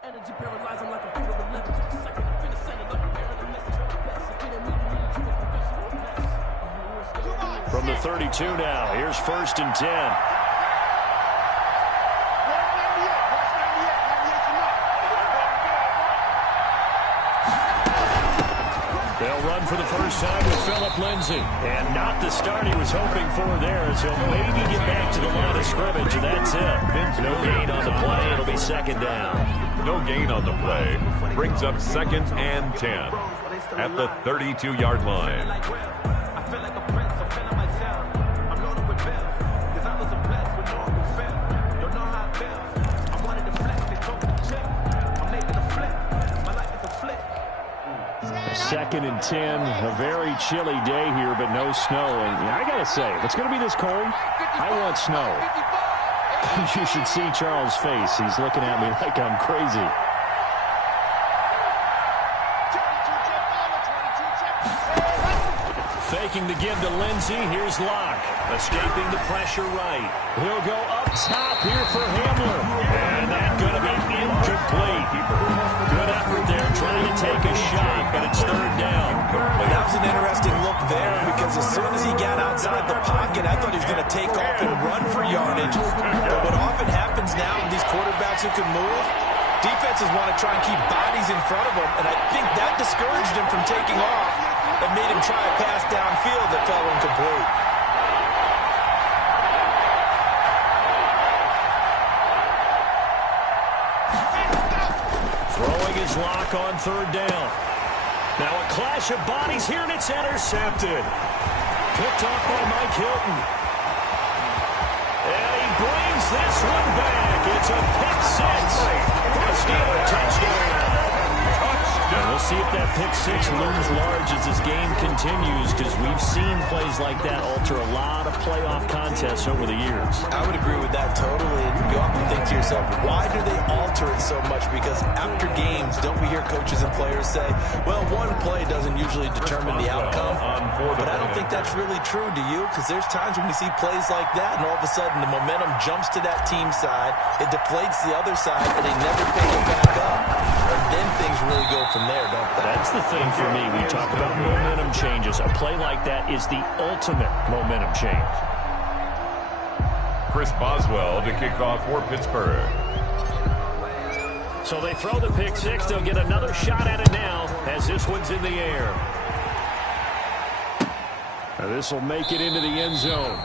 From the 32 now, here's 1st and 10. They'll run for the first time with Phillip Lindsay. And not the start he was hoping for there, as he'll maybe get back to the line of scrimmage, and that's it. No gain on the play. It'll be 2nd down. No gain on the play. Brings up 2nd and 10 at the 32-yard line. Second and 10, a very chilly day here, but no snow. And I got to say, if it's going to be this cold, I want snow. You should see Charles' face. He's looking at me like I'm crazy. Faking the give to Lindsay. Here's Locke. Escaping the pressure right. He'll go up top here for Hamler. And that's going to be incomplete. Good effort there, trying to take a shot, but it's 3rd down. Well, that was an interesting look there, because as soon as he got outside the pocket, I thought he was going to take off and run for yardage. But what often happens now with these quarterbacks who can move, defenses want to try and keep bodies in front of them, and I think that discouraged him from taking off and made him try a pass downfield that fell incomplete. Throwing his Lock on 3rd down. Now a clash of bodies here, and it's intercepted. Picked off by Mike Hilton. And he brings this one back. It's a pick 6 for a Steeler touchdown. And we'll see if that pick 6 looms large as this game continues, because we've seen plays like that alter a lot of playoff contests over the years. I would agree with that totally. And you often think to yourself, why do they alter it so much? Because after games, don't we hear coaches and players say, well, one play doesn't usually determine the outcome? But I don't think that's really true, do you? Because there's times when we see plays like that, and all of a sudden the momentum jumps to that team side, it deflates the other side, and they never pick it back up. And then things really go from there, don't they? That's the thing for me. We talk about momentum changes. A play like that is the ultimate momentum change. Chris Boswell to kick off for Pittsburgh. So they throw the pick 6. They'll get another shot at it now as this one's in the air. This will make it into the end zone.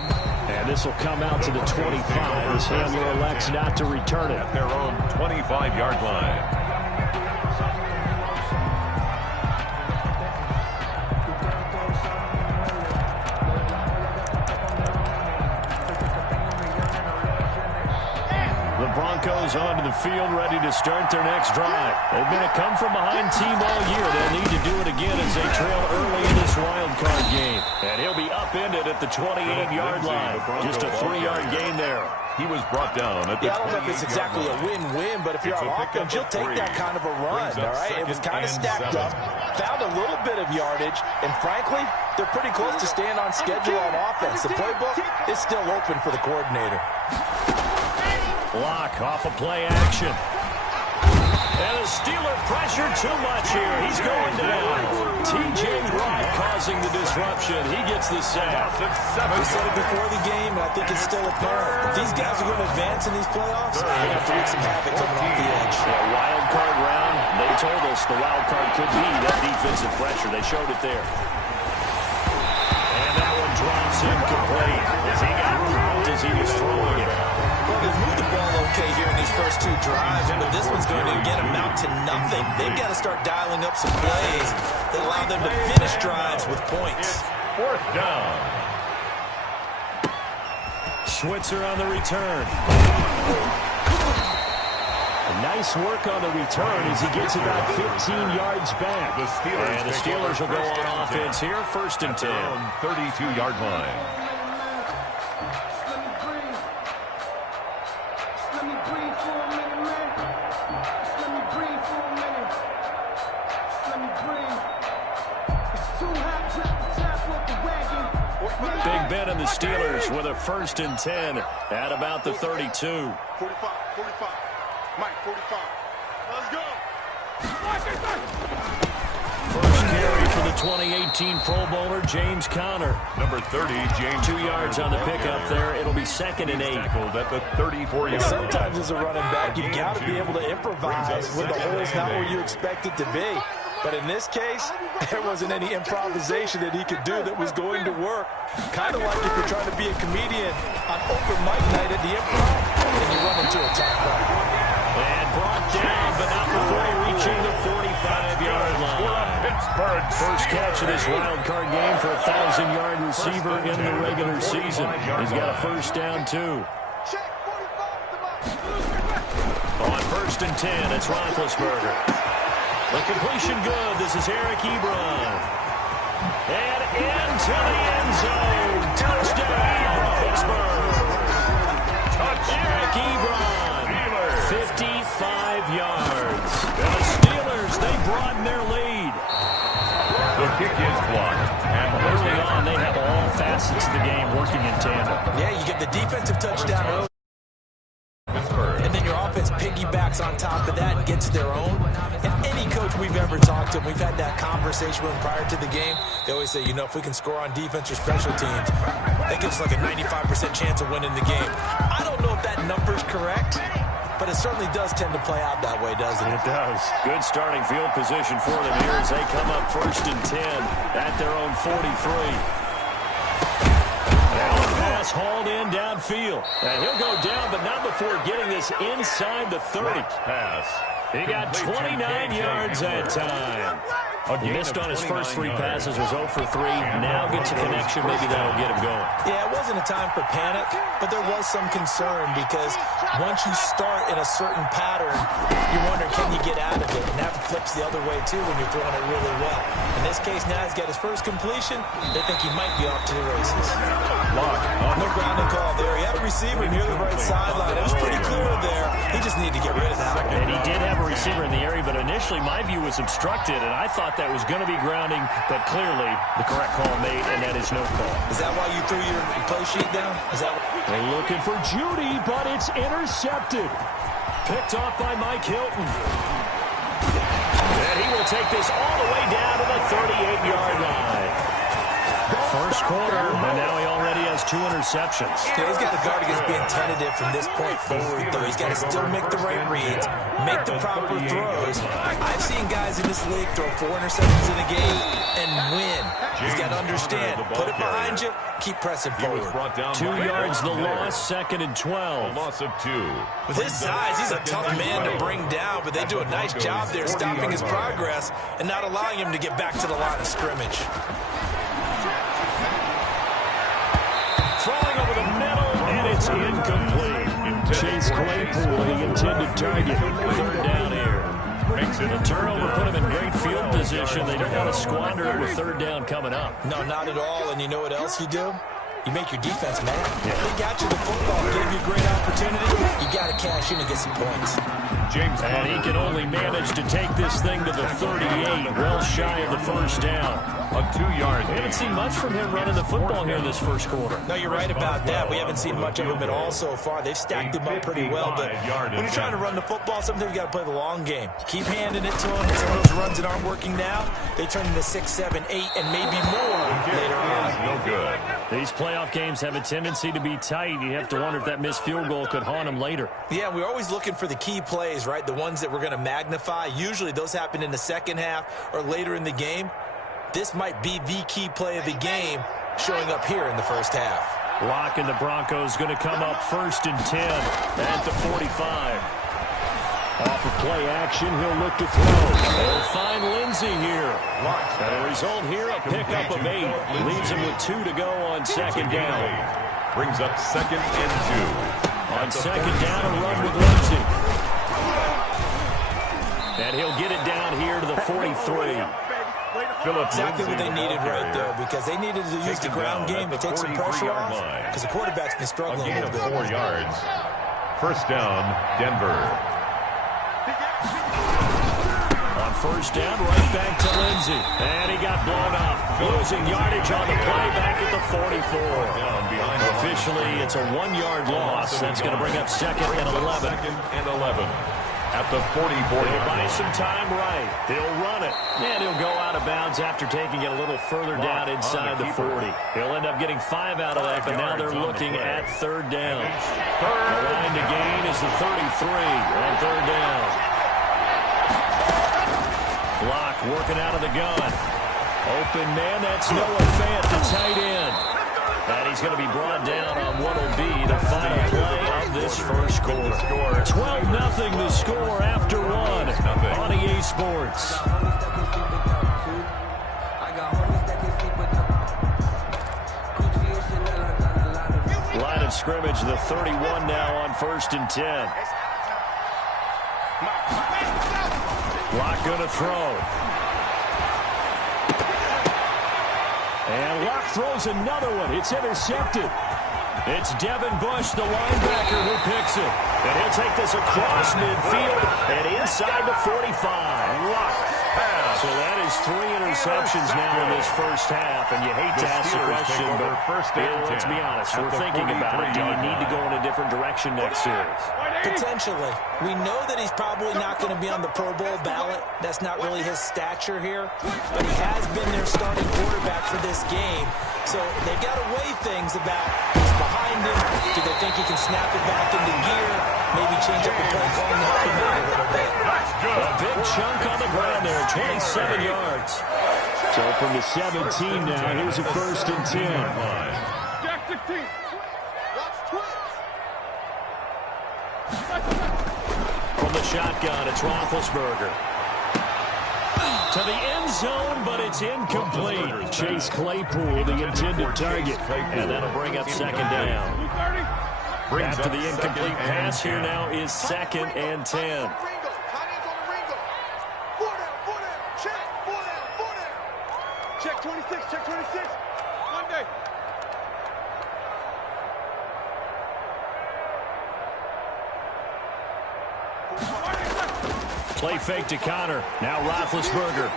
And this will come out to the 25 as Hamler elects not to return it. At their own 25-yard line. Broncos onto the field, ready to start their next drive. They've been a come-from-behind team all year. They'll need to do it again as they trail early in this wild card game. And he'll be upended at the 28-yard line. Just a 3-yard gain there. He was brought down at the I don't know if it's exactly a win-win, but if you're on offense, you'll take that kind of a run, all right? It was kind of stacked up, found a little bit of yardage, and frankly, they're pretty close to staying on schedule on offense. The playbook is still open for the coordinator. Lock off of play action. And the Steeler pressure too much here. He's going down. T.J. Watt causing the disruption. He gets the sack. We said it before the game, and I think it's still apparent. If these guys are going to advance in these playoffs, they're going to have to make some havoc coming off the edge. Yeah, wild card round. They told us the wild card could be that defensive pressure. They showed it there. And that one drops incomplete as he got rocked as he was throwing it. Well, they've moved the ball okay here in these first 2 drives, but this one's going to again amount to nothing. They've got to start dialing up some plays that allow them to finish drives with points. 4th down. Switzer on the return. Nice work on the return as he gets about 15 yards back. And the Steelers will go on offense here, 1st and 10. 32-yard line. Big Ben and the Steelers with a 1st and 10 at about the 32. 45. Mike, 45. First carry for the 2018 Pro Bowler, James Conner. Number 30, James 2 yards on the pickup there. It'll be 2nd and 8. Tackled at the 34-yard line. Sometimes as a running back, you've got to be able to improvise when the hole's not where you expect it to be. But in this case, there wasn't any improvisation that he could do that was going to work. Kind of like if you're trying to be a comedian on open mic night at the Improv, and you run into a tough crowd. And brought down, but not before reaching the 45-yard line. First catch of this wild card game for a 1,000-yard receiver in the regular season. He's got a first down, too. On 1st and 10, it's Roethlisberger. The completion good. This is Eric Ebron. And into the end zone. Touchdown, Pittsburgh. Eric Ebron, 55 yards. The Steelers, they broaden their lead. The kick is blocked. And early on, they have all facets of the game working in tandem. Yeah, you get the defensive touchdown early. And then your offense piggybacks on top of that and gets their own. And any coach we've ever talked to, we've had that conversation with them prior to the game, they always say, you know, if we can score on defense or special teams, that gives us like a 95% chance of winning the game. I don't know if that number's correct, but it certainly does tend to play out that way, doesn't it? It does. Good starting field position for them here as they come up 1st and 10 at their own 43. Pass hauled in downfield. And he'll go down, but not before getting this inside the 30. Pass. He got 29 yards that time. He missed on his first 3 passes, was 0 for 3. Now gets a connection. Maybe that'll get him going. Yeah, it wasn't a time for panic, but there was some concern because once you start in a certain pattern, you wonder, can you get out of it? And that flips the other way, too, when you're throwing it really well. In this case, now he's got his first completion. They think he might be off to the races. No grounding call there. He had a receiver near the right sideline. It was pretty clear there. He just needed to get rid of that. And he did have a receiver in the area, but initially my view was obstructed, and I thought that was going to be grounding, but clearly the correct call made, and that is no call. Is that why you threw your play sheet down? Is that? They're looking for Judy, but it's intercepted. Picked off by Mike Hilton. And he will take this all the way down to the 38-yard line. First quarter, and now he already has 2 interceptions. Yeah, he's got to guard against being tentative from this point forward, though. He's got to still make the right reads, make the proper throws. I've seen guys in this league throw 4 interceptions in a game and win. He's got to understand, put it behind you, keep pressing forward. 2 yards the loss, 2nd and 12. A loss of 2. With his size, he's a tough man to bring down, but they do a nice job there stopping his progress and not allowing him to get back to the line of scrimmage. Throwing over the middle, and it's incomplete. Chase Claypool, the intended target. 3rd down here. The turnover put him in great field position. They don't want to squander it with 3rd down coming up. No, not at all. And you know what else you do? You make your defense mad. They got you the football, gave you a great opportunity. You got to cash in and get some points. And he can only manage to take this thing to the 38, well shy of the 1st down. A 2-yard. We haven't seen much from him running the football here in this first quarter. No, you're right about that. We haven't seen much of him at all so far. They've stacked him up pretty well, but when you're trying to run the football, sometimes you got to play the long game. Keep handing it to him, and some of those runs that aren't working now, they turn into 6, 7, 8, and maybe more later on. No good. These playoff games have a tendency to be tight. You have to wonder if that missed field goal could haunt him later. Yeah, we're always looking for the key plays, right? The ones that we're going to magnify. Usually those happen in the second half or later in the game. This might be the key play of the game showing up here in the first half. Locke and the Broncos going to come up 1st and 10 at the 45. Off of play action, he'll look to throw. They'll find Lindsey here. And a result here, a pickup of 8. Leaves him with 2 to go on 2nd down. Brings up 2nd and 2. On 2nd down, a run with Lindsey. And he'll get it down here to the 43. Exactly what they needed right there, because they needed to use the ground game to take some pressure off, because the quarterback's been struggling a little bit. 4 yards. First down, Denver. On 1st down, right back to Lindsey. And he got blown up. Losing yardage on the play back at the 44. Officially, it's a 1-yard loss. That's going to bring up 2nd and 11. 2nd and 11. at the 44-yard line. He'll buy some time right. He'll run it. And he'll go out of bounds after taking it a little further down inside the 40. He'll end up getting 5 out of that, but now they're looking at third down. The line to gain is the 33 on third down. Block working out of the gun. Open man, that's Noah Fant, the tight end. And he's going to be brought down on what will be the final play of this first quarter. 12-0 the score after one on EA Sports. Line of scrimmage, the 31 now on 1st and 10. Locke going to throw. And Locke throws another one. It's intercepted. It's Devin Bush, the linebacker, who picks it. And he'll take this across midfield and inside the 45. Locke. So that is 3 interceptions now in this first half. And you hate to ask the question, but let's be honest. We're thinking about it. Do you need to go in a different direction next series? Potentially. We know that he's probably not going to be on the Pro Bowl ballot. That's not really his stature here. But he has been their starting quarterback for this game. So they've got to weigh things about who's behind him. Do they think he can snap it back into gear? Maybe change up the play calling to help him out a little bit. A big chunk on the ground there, 27 yards. So from the 17 now, here's a 1st and 10. From the shotgun, it's Roethlisberger. To the end zone, but it's incomplete. Chase Claypool, the intended target. And that'll bring up 2nd down. After the incomplete pass, here now is 2nd and 10. Check 26, check 26. One day. Play fake to Connor. Now Roethlisberger.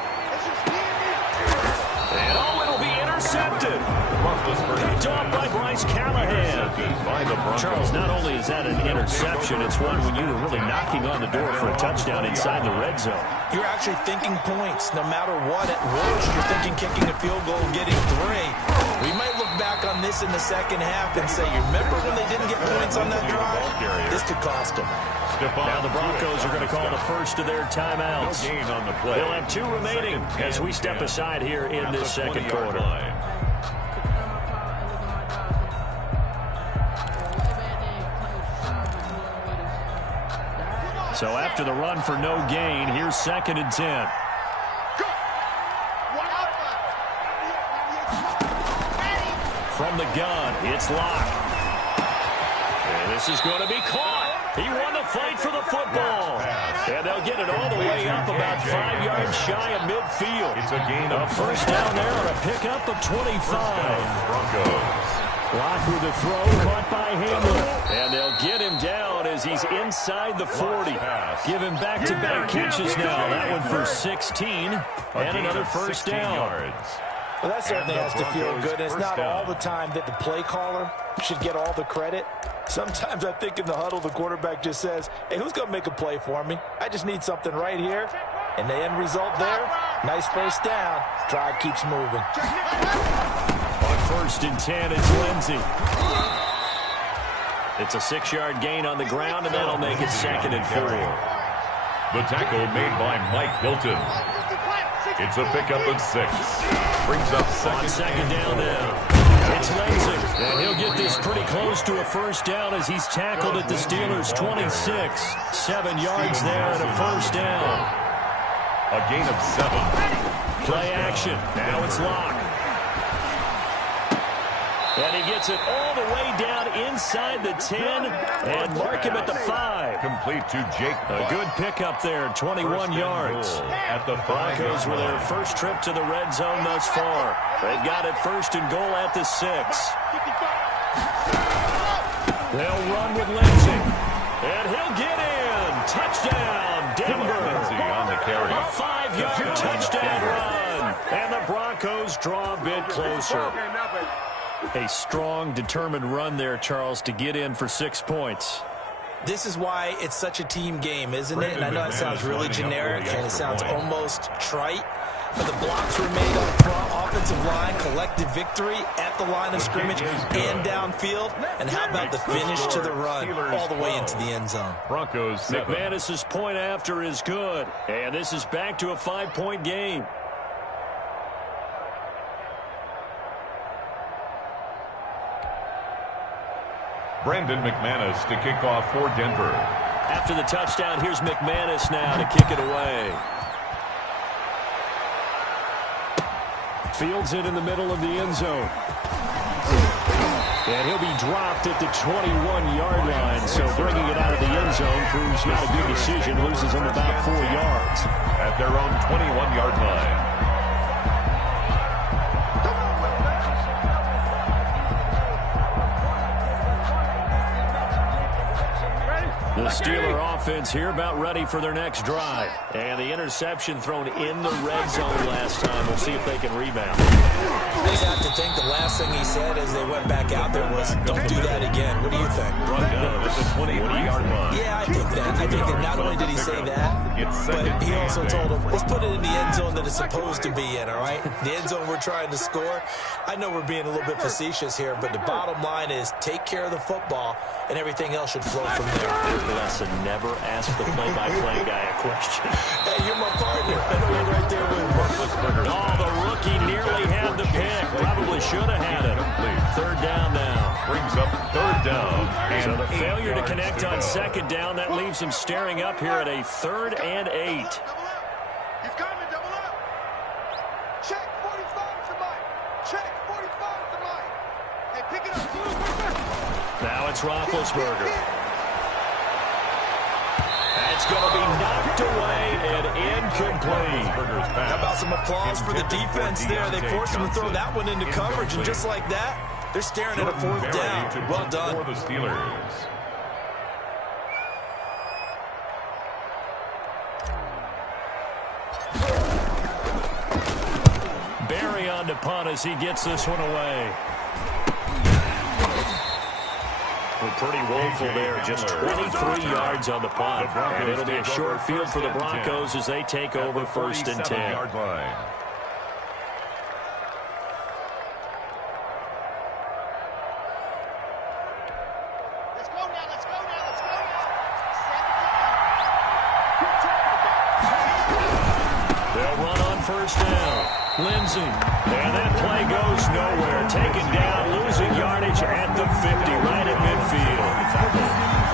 And it'll be intercepted. Picked off by Bryce Callahan. Charles, not only is that an interception, it's one when you were really knocking on the door for a touchdown inside the red zone. You're actually thinking points. No matter what, at worst, you're thinking kicking a field goal and getting 3. We might look back on this in the second half and say, you remember when they didn't get points on that drive? This could cost them. Now the Broncos are going to call the first of their timeouts. They'll have 2 remaining as we step aside here in this second quarter. So after the run for no gain, here's 2nd and 10. From the gun, it's Locke. And this is going to be caught. He won the fight for the football. And they'll get it all the way up about 5 yards shy of midfield. It's a gain of 1st down there on a pickup of 25. Broncos. Locke with the throw, caught by Hamlin. And they'll get him down as he's inside the 40. Give him back-to-back catches now. That one for 16. And another 1st down. Well, that certainly has to feel good. It's not all the time that the play caller should get all the credit. Sometimes I think in the huddle, the quarterback just says, hey, who's going to make a play for me? I just need something right here. And the end result there, nice 1st down. Drive keeps moving. On 1st and 10, it's Lindsey. It's a 6-yard gain on the ground, and that'll make it 2nd and 4. The tackle made by Mike Hilton. It's a pickup of 6. Brings up 2nd down now. It's Lindsey, and he'll get this pretty close to a 1st down as he's tackled at the Steelers' 26. 7 yards there and a 1st down. A gain of 7. Play action. Now it's Locke. And he gets it all the way down inside the 10 and mark him at the 5. Complete to Jake. A good pickup there, 21 yards. At the Broncos with their first trip to the red zone thus far. They've got it 1st and goal at the 6. They'll run with Lindsey. And he'll get in. Touchdown, Denver. On the carry. A 5-yard touchdown run. And the Broncos draw a bit closer. A strong, determined run there, Charles, to get in for 6 points. This is why it's such a team game, isn't it? And I know it sounds really generic and it sounds almost trite, but the blocks were made up front, offensive line, collective victory at the line of scrimmage and downfield. And how about the finish to the run all the way into the end zone? Broncos 7. McManus's point after is good, and this is back to a 5-point game. Brandon McManus to kick off for Denver. After the touchdown, here's McManus now to kick it away. Fields it in the middle of the end zone. And he'll be dropped at the 21-yard line, so bringing it out of the end zone proves not a good decision. Loses him about 4 yards. At their own 21-yard line. The Steeler offense here about ready for their next drive. And the interception thrown in the red zone last time. We'll see if they can rebound. I just have to think the last thing he said as they went back out there was, don't do that again. What do you think? Yeah, I think that. I think that not only did he say that, but he also told him, let's put it in the end zone that it's supposed to be in, all right? The end zone we're trying to score. I know we're being a little bit facetious here, but the bottom line is take care of the football, and everything else should flow from there. Lesson, never ask the play-by-play guy a question. Hey, you're my partner. I know you're right there with me. Oh, the rookie nearly had the pick. Probably should have had it. Third down now. Brings up third down. So the failure to connect on second down, that leaves him staring up here at a 3rd and 8. He's coming, double up. Check 45 to Mike. Check 45 to Mike. Hey, pick it up. Now it's Roethlisberger. That's going to be knocked away and incomplete. How about some applause for the defense there? They forced him to throw that one into coverage, and just like that, they're staring at a 4th down. Well done. For the Steelers. Barry on to punt as he gets this one away. We're pretty woeful there. Just 23 yards on the punt. And it'll be a short field for the Broncos as they take over 1st and 10. Let's go now, let's go now, let's go now. They'll run on 1st down. Lindsey. And that play goes nowhere. Taken down, losing yardage at the 50, right at midfield.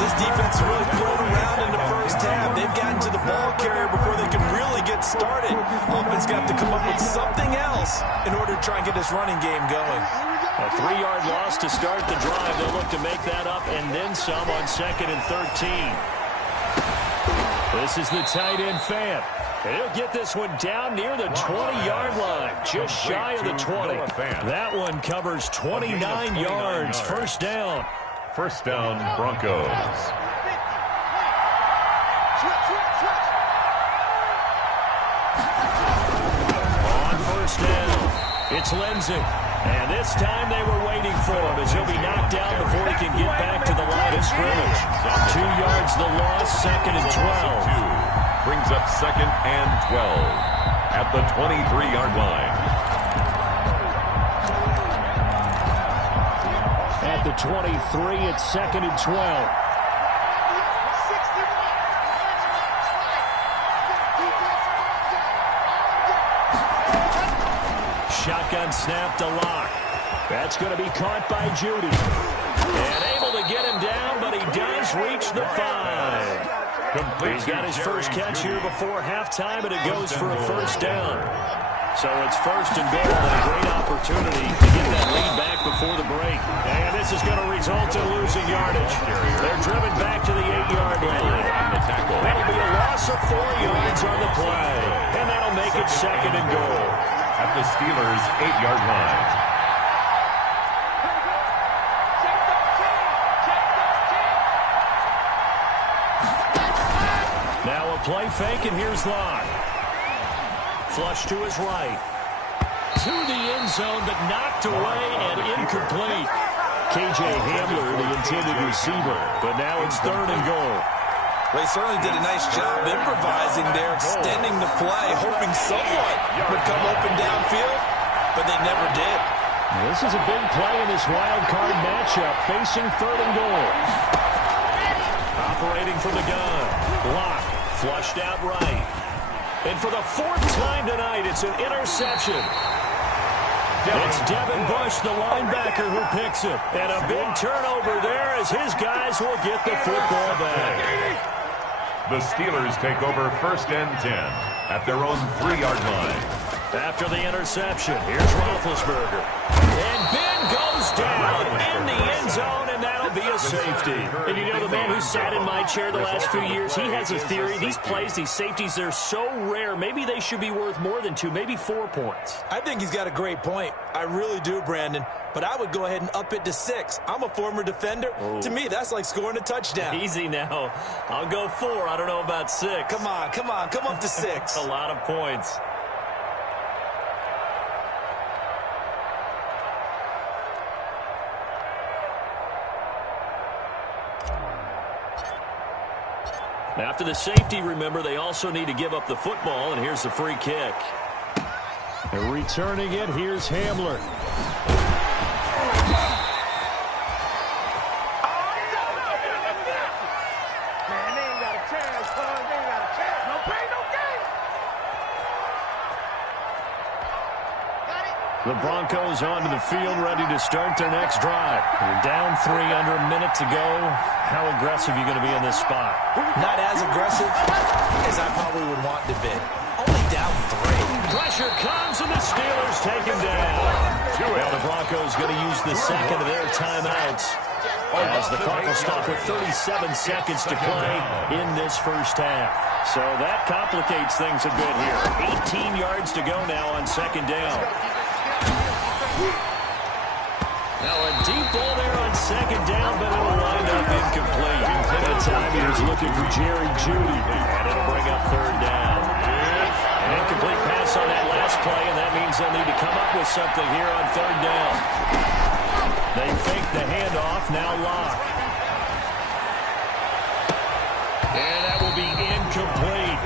This defense is really thrown around in the first half. They've gotten to the ball carrier before they can really get started. Offense got to come up with something else in order to try and get this running game going. A 3-yard loss to start the drive. They'll look to make that up and then some on 2nd and 13. This is the tight end Fant. And he'll get this one down near the 20-yard line, just shy of the 20. That one covers 29 yards. 1st down. 1st down, Broncos. On 1st down, it's Lindsey. And this time they were waiting for him as he'll be knocked down before he can get back to the line of scrimmage. 2 yards the loss, 2nd and 12. Brings up 2nd and 12 at the 23-yard line. At the 23, it's 2nd and 12. Shotgun snap to Locke. That's going to be caught by Judy. And able to get him down, but he does reach the 5. He's got his first catch here before halftime, and it goes for a 1st down. So it's 1st and goal, and a great opportunity to get that lead back before the break. And this is going to result in losing yardage. They're driven back to the 8-yard line. That'll be a loss of 4 yards on the play, and that'll make it 2nd and goal. At the Steelers' 8-yard line. Play fake, and here's Locke. Flush to his right. To the end zone, but knocked away and incomplete. K.J. Hamler, the intended receiver. But now it's 3rd and goal. They certainly did a nice job improvising there, extending the play, hoping someone would come open downfield, but they never did. This is a big play in this wild card matchup, facing 3rd and goal. Operating from the gun. Block. Flushed out right. And for the 4th time tonight, it's an interception. It's Devin Bush, the linebacker, who picks it. And a big turnover there as his guys will get the football back. The Steelers take over 1st and 10 at their own 3-yard line. After the interception, here's Roethlisberger. And Ben goes down in the end zone, and that'll be a safety. And you know, the man who sat in my chair the last few years, he has a theory. These plays, these safeties, they're so rare. Maybe they should be worth more than 2, maybe 4 points. I think he's got a great point. I really do, Brandon. But I would go ahead and up it to 6. I'm a former defender. Oh. To me, that's like scoring a touchdown. Easy now. I'll go 4. I don't know about 6. Come on. Come up to 6. A lot of points. After the safety, remember, they also need to give up the football, and here's the free kick. And returning it, here's Hamler. The Broncos onto the field, ready to start their next drive. You're down 3, under a minute to go. How aggressive are you going to be in this spot? Not as aggressive as I probably would want to be. Only down 3. Pressure comes, and the Steelers take him down. Well, the Broncos going to use the second of their timeouts as the clock will stop with 37 seconds to play in this first half. So that complicates things a bit here. 18 yards to go now on 2nd down. Now a deep ball there on 2nd down, but it'll wind up incomplete. That time he was looking for Jerry Jeudy, and it'll bring up 3rd down. An incomplete pass on that last play, and that means they'll need to come up with something here on 3rd down. They fake the handoff, now Lock. And that will be incomplete.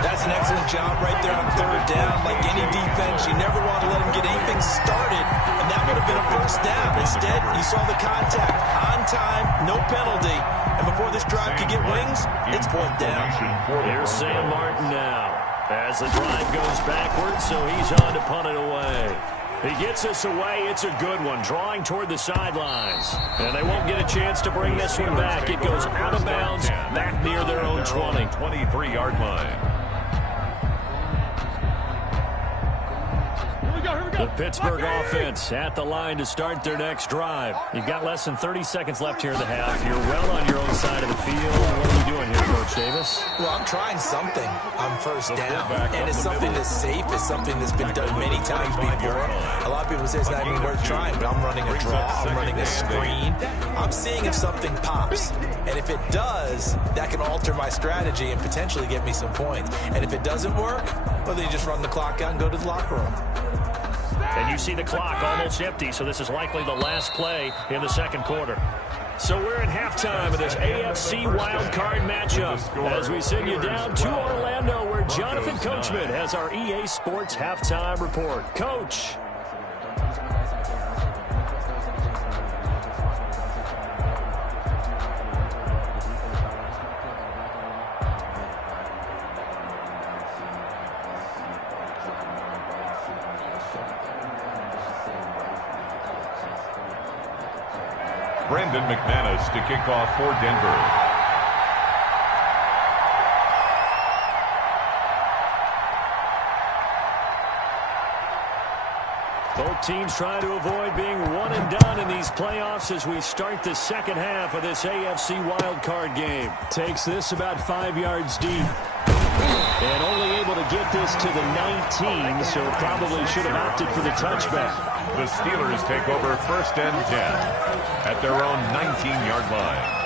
That's an excellent job right there on 3rd down. Like any defense, you never want to let them get anything started, and that would have been a 1st down. Instead, you saw the contact on time, no penalty, and before this drive could get wings, it's 4th down. Here's Sam Martin now as the drive goes backwards, so he's on to punt it away. He gets us away. It's a good one, drawing toward the sidelines. And they won't get a chance to bring this one back. It goes out of bounds, back near their own 20. 23-yard line. The Pittsburgh offense at the line to start their next drive. You've got less than 30 seconds left here in the half. You're well on your own side of the field. What are you doing here, Coach Davis? Well, I'm trying something on 1st down, and it's something that's safe. It's something that's been done many times before. A lot of people say it's not even worth trying, but I'm running a draw. I'm running a screen. I'm seeing if something pops, and if it does, that can alter my strategy and potentially get me some points. And if it doesn't work, well, then you just run the clock out and go to the locker room. And you see the clock almost empty, so this is likely the last play in the 2nd quarter. So we're at halftime of this AFC wildcard matchup as we send you down to Orlando, where Jonathan Coachman has our EA Sports halftime report. Coach. Brendan McManus to kick off for Denver. Both teams trying to avoid being one and done in these playoffs as we start the 2nd half of this AFC wildcard game. Takes this about 5 yards deep. And only able to get this to the 19, so probably should have opted for the touchback. The Steelers take over 1st and 10 at their own 19-yard line.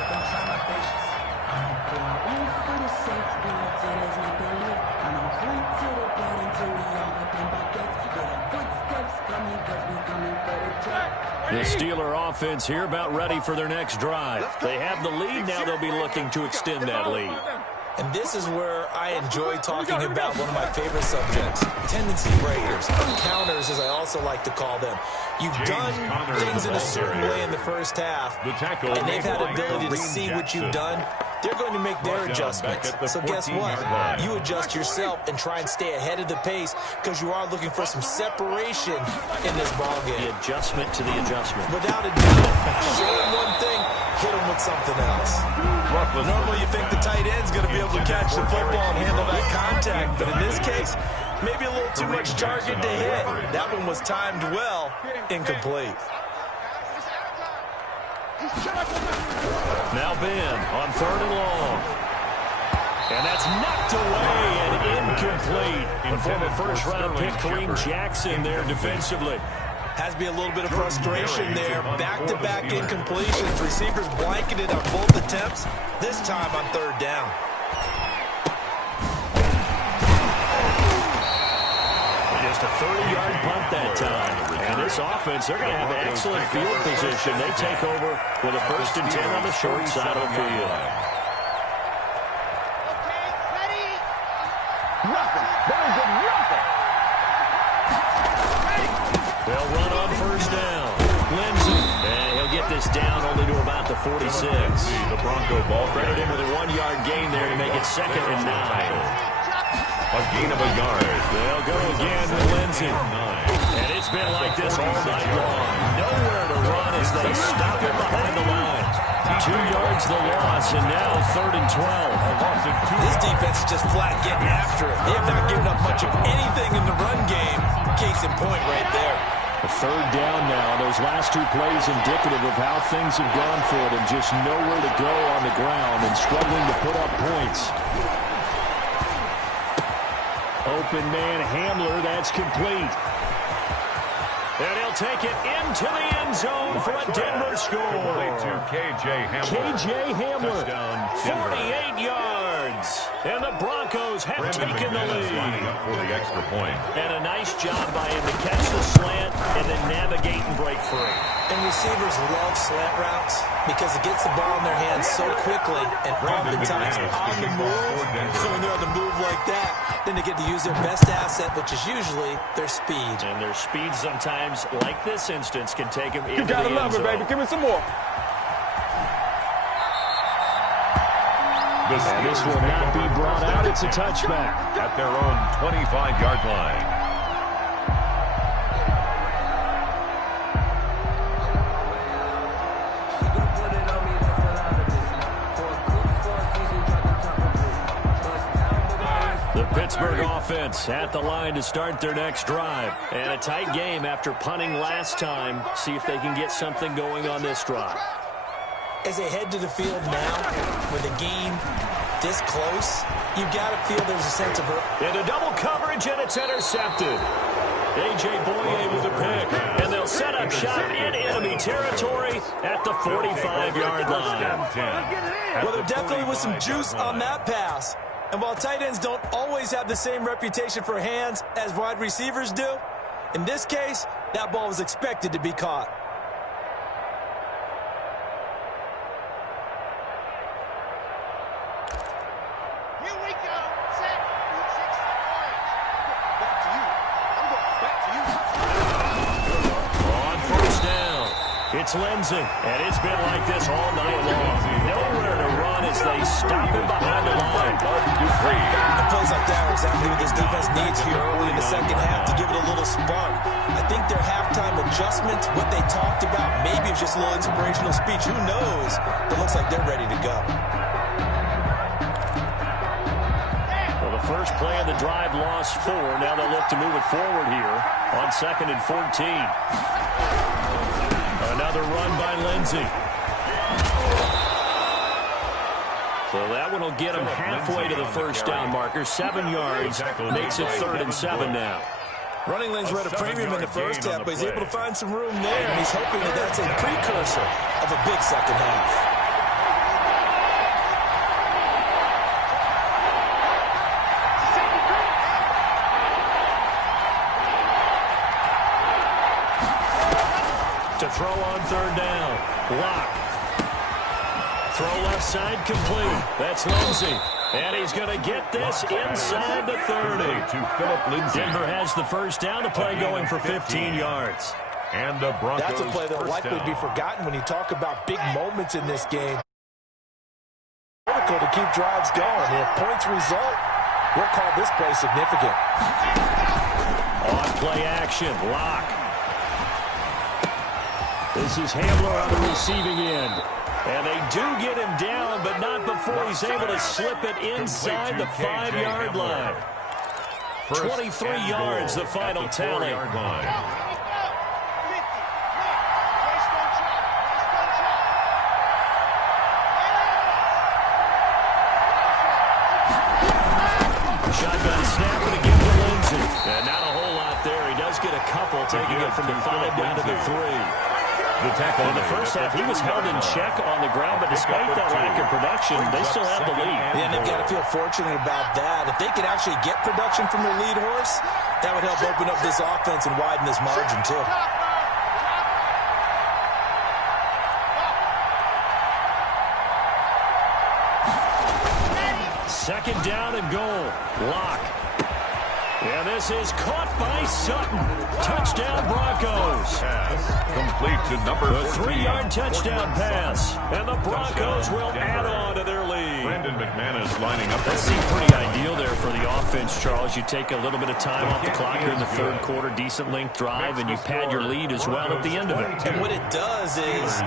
The Steeler offense here about ready for their next drive. They have the lead. Now they'll be looking to extend that lead. And this is where I enjoy talking about one of my favorite subjects, tendency breakers, or counters as I also like to call them. You've done things in a certain way in the first half, and they've had the ability to see what you've done. They're going to make their adjustments. So guess what? You adjust yourself and try and stay ahead of the pace because you are looking for some separation in this ballgame. The adjustment to the adjustment. Without a doubt, show them one thing, hit them with something else. Normally you think the tight end's going to be able to catch the football and handle that contact, but in this case, maybe a little too much target to hit. That one was timed well, incomplete. Now Ben on 3rd and long. And that's knocked away and incomplete. And former first-round pick Kareem Jackson there defensively. Has to be a little bit of frustration there. Back-to-back incompletions. Receivers blanketed on both attempts, this time on 3rd down. Just a 30-yard punt that time. And this offense, they're going to have excellent field position. They take over with a 1st and 10 on the short side of the field. Okay, ready. Nothing. Very good. Nothing. They'll run on 1st down. Lindsey, and he'll get this down only to about the 46. The Bronco ball Credit him with a 1-yard gain there to make it 2nd and 9. A gain of a yard. They'll go again with Lindsey. And it's been like this all night long. Nowhere to run as they stop him behind the line. 2 yards the loss, and now 3rd and 12. This defense is just flat getting after it. They have not given up much of anything in the run game. Case in point right there. A 3rd down now. Those last 2 plays indicative of how things have gone for them. Just nowhere to go on the ground and struggling to put up points. Open man Hamler, that's complete. And he'll take it into the end zone for a Denver score. To K.J. Hamler. K.J. Hamler, Touchdown, 48 yards. And the Broncos have taken the lead. Up for the extra point. And a nice job by him to catch the slant and then navigate and break free. And receivers love slant routes because it gets the ball in their hands so quickly and oftentimes on the move. So when they're on the move like that, then they get to use their best asset, which is usually their speed. And their speed sometimes, like this instance, can take them into You gotta the end love it, zone. baby. Give me some more. And this will not be brought out. It's a touchback. At their own 25-yard line. The Pittsburgh offense at the line to start their next drive. And a tight game after punting last time. See if they can get something going on this drive. As they head to the field now, with a game this close, you've got to feel there's a sense of... Into double coverage, and it's intercepted. A.J. Boye with a pick. And they'll set up shop in enemy territory at the 45-yard line. Well, there definitely was some juice on that pass. And while tight ends don't always have the same reputation for hands as wide receivers do, in this case, that ball was expected to be caught. Here we go. Set. 6 orange. Back to you. I'm going back to you. On 1st down, it's Lindsey. And it's been like this all night long. Nowhere to run as they stop him behind the line. And plays like that are exactly what this defense needs here early in the second half to give it a little spark. I think their halftime adjustments, what they talked about, maybe it's just a little inspirational speech. Who knows? It looks like they're ready to go. Well, the first play of the drive lost 4. Now they'll look to move it forward here on 2nd and 14. Another run by Lindsey. So that one will get him halfway to the first down marker. 7 yards makes it 3rd and 7 now. Running lanes were at a premium in the first half, but he's able to find some room there, and he's hoping that that's a precursor of a big second half. To throw on third down. Lock. Throw left side complete. That's Lindsey. And he's going to get this inside the 30. To Philip Lindsey. Denver has the first down. The play going for 15 yards. And the Broncos. That's a play that will likely down. be forgotten when you talk about big moments in this game. Critical to keep drives going. And if points result, we'll call this play significant. On play action. Lock. This is Hamler on the receiving end. And they do get him down, but not before he's able to slip it inside the 5-yard line. 23 yards, the final tally. Shotgun snap and again to Lindsey. And not a whole lot there. He does get a couple, taking it from the 5 down to the 3. The tackle in the first half, he was held in check on the ground, but despite that lack of production, they still have the lead. Yeah, and they've got to feel fortunate about that. If they could actually get production from their lead horse, that would help open up this offense and widen this margin, too. Second down and goal. Lock. And this is caught by Sutton. Touchdown, Broncos. Complete to number 14. The 3-yard touchdown pass. And the Broncos will add on to their lead. Brandon McManus lining up. That seemed pretty ideal there for the offense, Charles. You take a little bit of time off the clock here in the third quarter, decent length drive, and you pad your lead as well at the end of it. And what it does is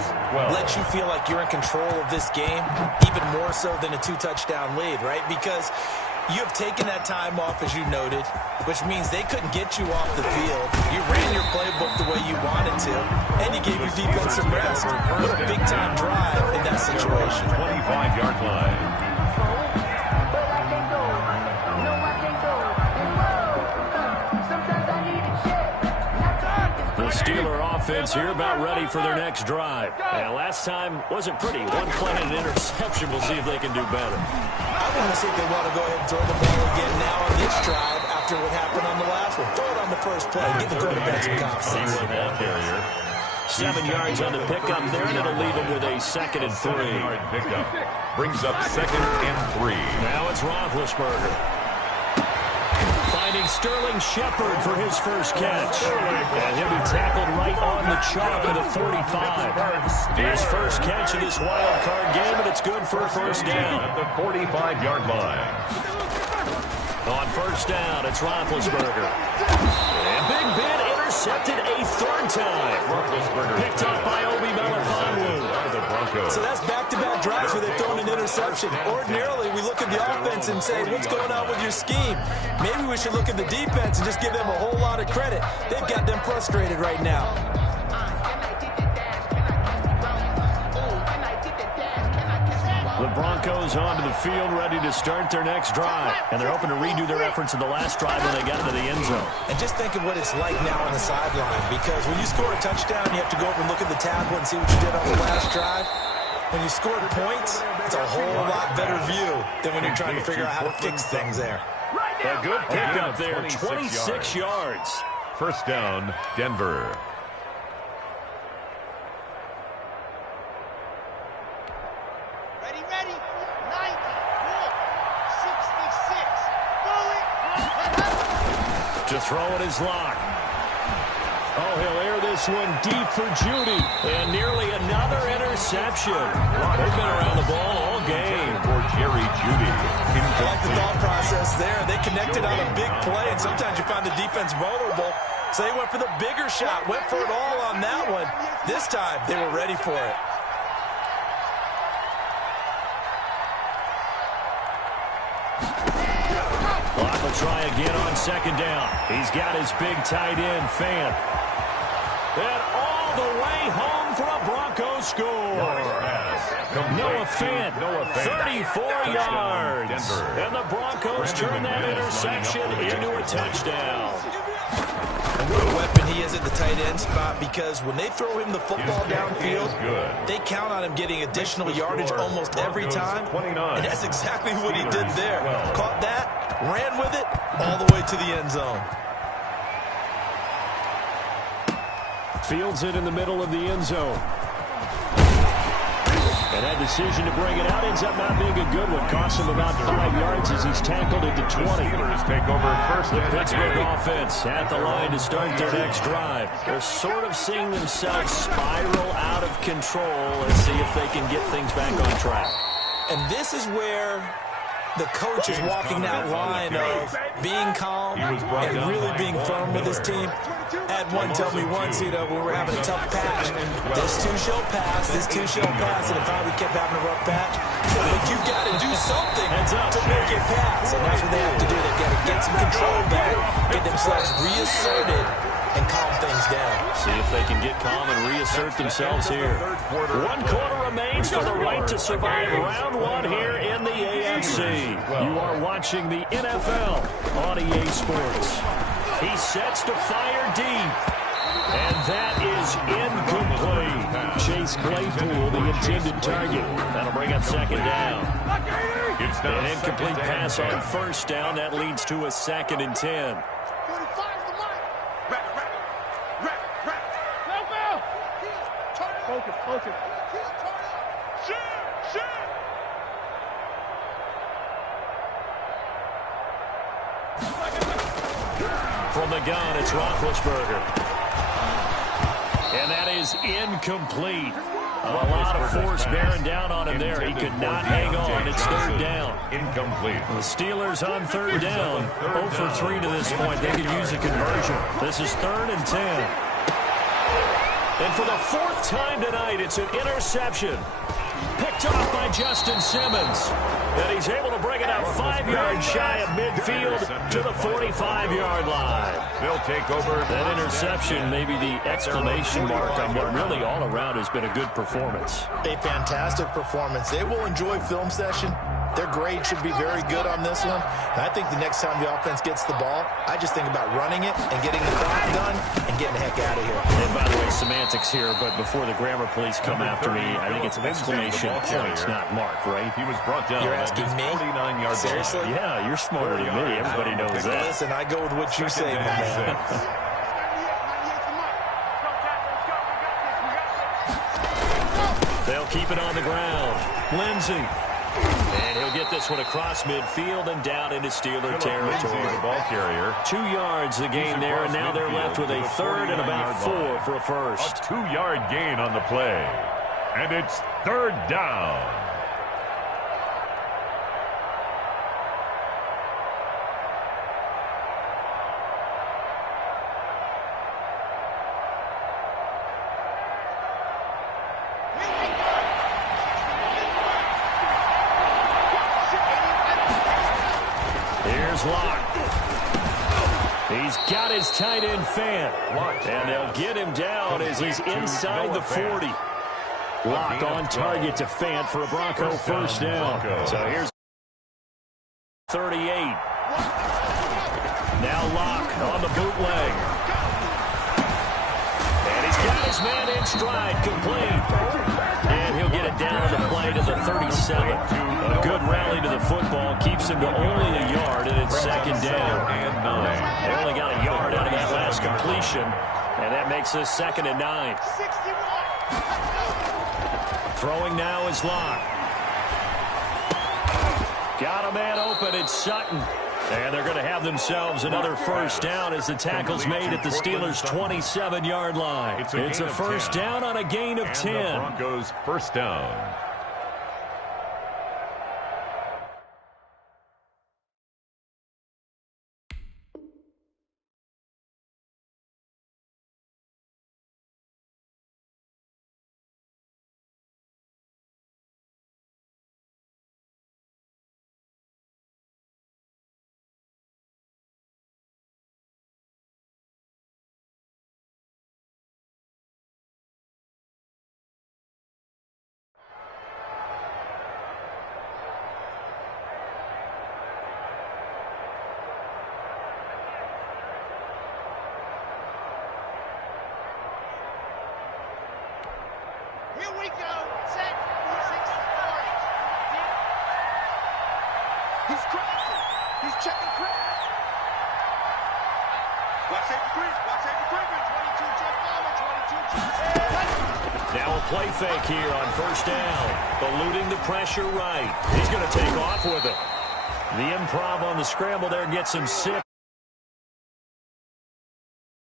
let you feel like you're in control of this game, even more so than a 2-touchdown lead, right? Because you have taken that time off, as you noted, which means they couldn't get you off the field. You ran your playbook the way you wanted to, and you gave your defense some rest. What a big-time drive in that situation. 25-yard line. The Steeler offense here about ready for their next drive. And last time wasn't pretty. One play and an interception. We'll see if they can do better. I want to see if they want to go ahead and throw the ball again now on this drive after what happened on the last one. Throw it on the first play. Give the quarterback some confidence. See what happens. 7 yards on the pickup there, and it'll leave him with a 2nd and 3. 7-yard pickup brings up 2nd and 3. Now it's Roethlisberger. Finding Sterling Shepard for his first catch. And he'll be tackled right on the chalk of the 45. His first catch of this wild card game, and it's good for a first down. At the 45-yard line. On first down, it's Roethlisberger. And Big Ben intercepted a 3rd time. Picked up by Obi Melifonwu. So that's back-to-back drives where they've thrown an interception. Ordinarily, we look at the offense and say, what's going on with your scheme? Maybe we should look at the defense and just give them a whole lot of credit. They've got them frustrated right now. The Broncos onto the field, ready to start their next drive. And they're hoping to redo their efforts in the last drive when they got into the end zone. And just think of what it's like now on the sideline, because when you score a touchdown, you have to go over and look at the tablet and see what you did on the last drive. When you score points, it's a whole lot better view than when you're trying to figure out how to fix things there. A good pickup there, 26 yards. First down, Denver. Ready, 90, cool, 66, bullet. To throw it is Lock. Oh, he'll air this one deep for Judy. And nearly another interception. They've been around the ball all game. For Jerry Judy. I like the thought process there. They connected on a big play, and sometimes you find the defense vulnerable. So they went for the bigger shot, went for it all on that one. This time, they were ready for it. Lock will try again on 2nd down. He's got his big tight end, Fant. And all the way home for a Broncos score. Noah Fant, 34 yards. And the Broncos turn that interception into a touchdown. And what a weapon he is at the tight end spot, because when they throw him the football downfield, they count on him getting additional yardage almost every time. And that's exactly what he did there. Caught that, ran with it, all the way to the end zone. Fields it in the middle of the end zone. And that decision to bring it out ends up not being a good one. Costs him about 5 yards as he's tackled at the 20. The Steelers take over first. The Pittsburgh offense at the line to start their next drive. They're sort of seeing themselves spiral out of control. Let's see if they can get things back on track. And this is where the coach is walking that line of being calm and really being firm with his team. Had one tell me once, when we were having a tough patch, this too shall pass, this too shall pass. And if we kept having a rough patch, but you've got to do something to make it pass. And that's what they have to do. They've got to get some control back, get themselves reasserted, and calm things down. See if they can get calm and reassert themselves here. 1 quarter remains for the right to survive round 1 here in the AFC. You are watching the NFL on EA Sports. He sets to fire deep. And that is incomplete. Chase Claypool, the intended target. That'll bring up second down. An incomplete pass on first down. That leads to a 2nd and 10. Focus. From the gun, it's Roethlisberger. And that is incomplete. A lot of force bearing down on him there. He could not hang on. It's 3rd down. Incomplete. The Steelers on 3rd down. 0 for 3 to this point. They could use a conversion. This is 3rd and 10. And for the 4th time tonight, it's an interception. Picked off by Justin Simmons. And he's able to bring it out 5 yards shy of midfield to the 45-yard line. They'll take over. That interception may be the exclamation mark on what really all around has been a good performance. A fantastic performance. They will enjoy film session. Their grade should be very good on this one. And I think the next time the offense gets the ball, I just think about running it and getting the clock done and getting the heck out of here. And by the way, semantics here, but before the grammar police come after me, I think it's exclamation points, not mark, right? He was brought down. You're asking me? 49-yard Seriously? Yeah, you're smarter than me. Everybody knows that. Listen, I go with what you say, my man. They'll keep it on the ground. Lindsey. And he'll get this one across midfield and down into Steeler territory. The ball carrier. 2 yards the gain there, and now they're left with a 3rd and about 4 for a first. A 2-yard gain on the play. And it's 3rd down. Lock. He's got his tight end Fant. And they'll get him down as he's inside the 40. Lock on target to Fant for a Bronco first down. So here's 38. Now Lock on the bootleg. And he's got his man in stride, complete. And he'll get it down on the play to the 37. A good rally to the football keeps him to only a yard, and it's 2nd down. They only got a yard out of that last completion, and that makes this 2nd and 9. Throwing now is Locke. Got a man open, it's Sutton. And they're going to have themselves another first down as the tackle's made at the Steelers' 27-yard line. It's a first down on a gain of 10. The Broncos first down. Here we go. Set. 6-40. He's crossing. He's checking Chris. Watch Avery Green. Watch Avery Green. 22 check bomber. 22 play fake here on first down. Eluding the pressure right. He's going to take off with it. The improv on the scramble there gets him 6.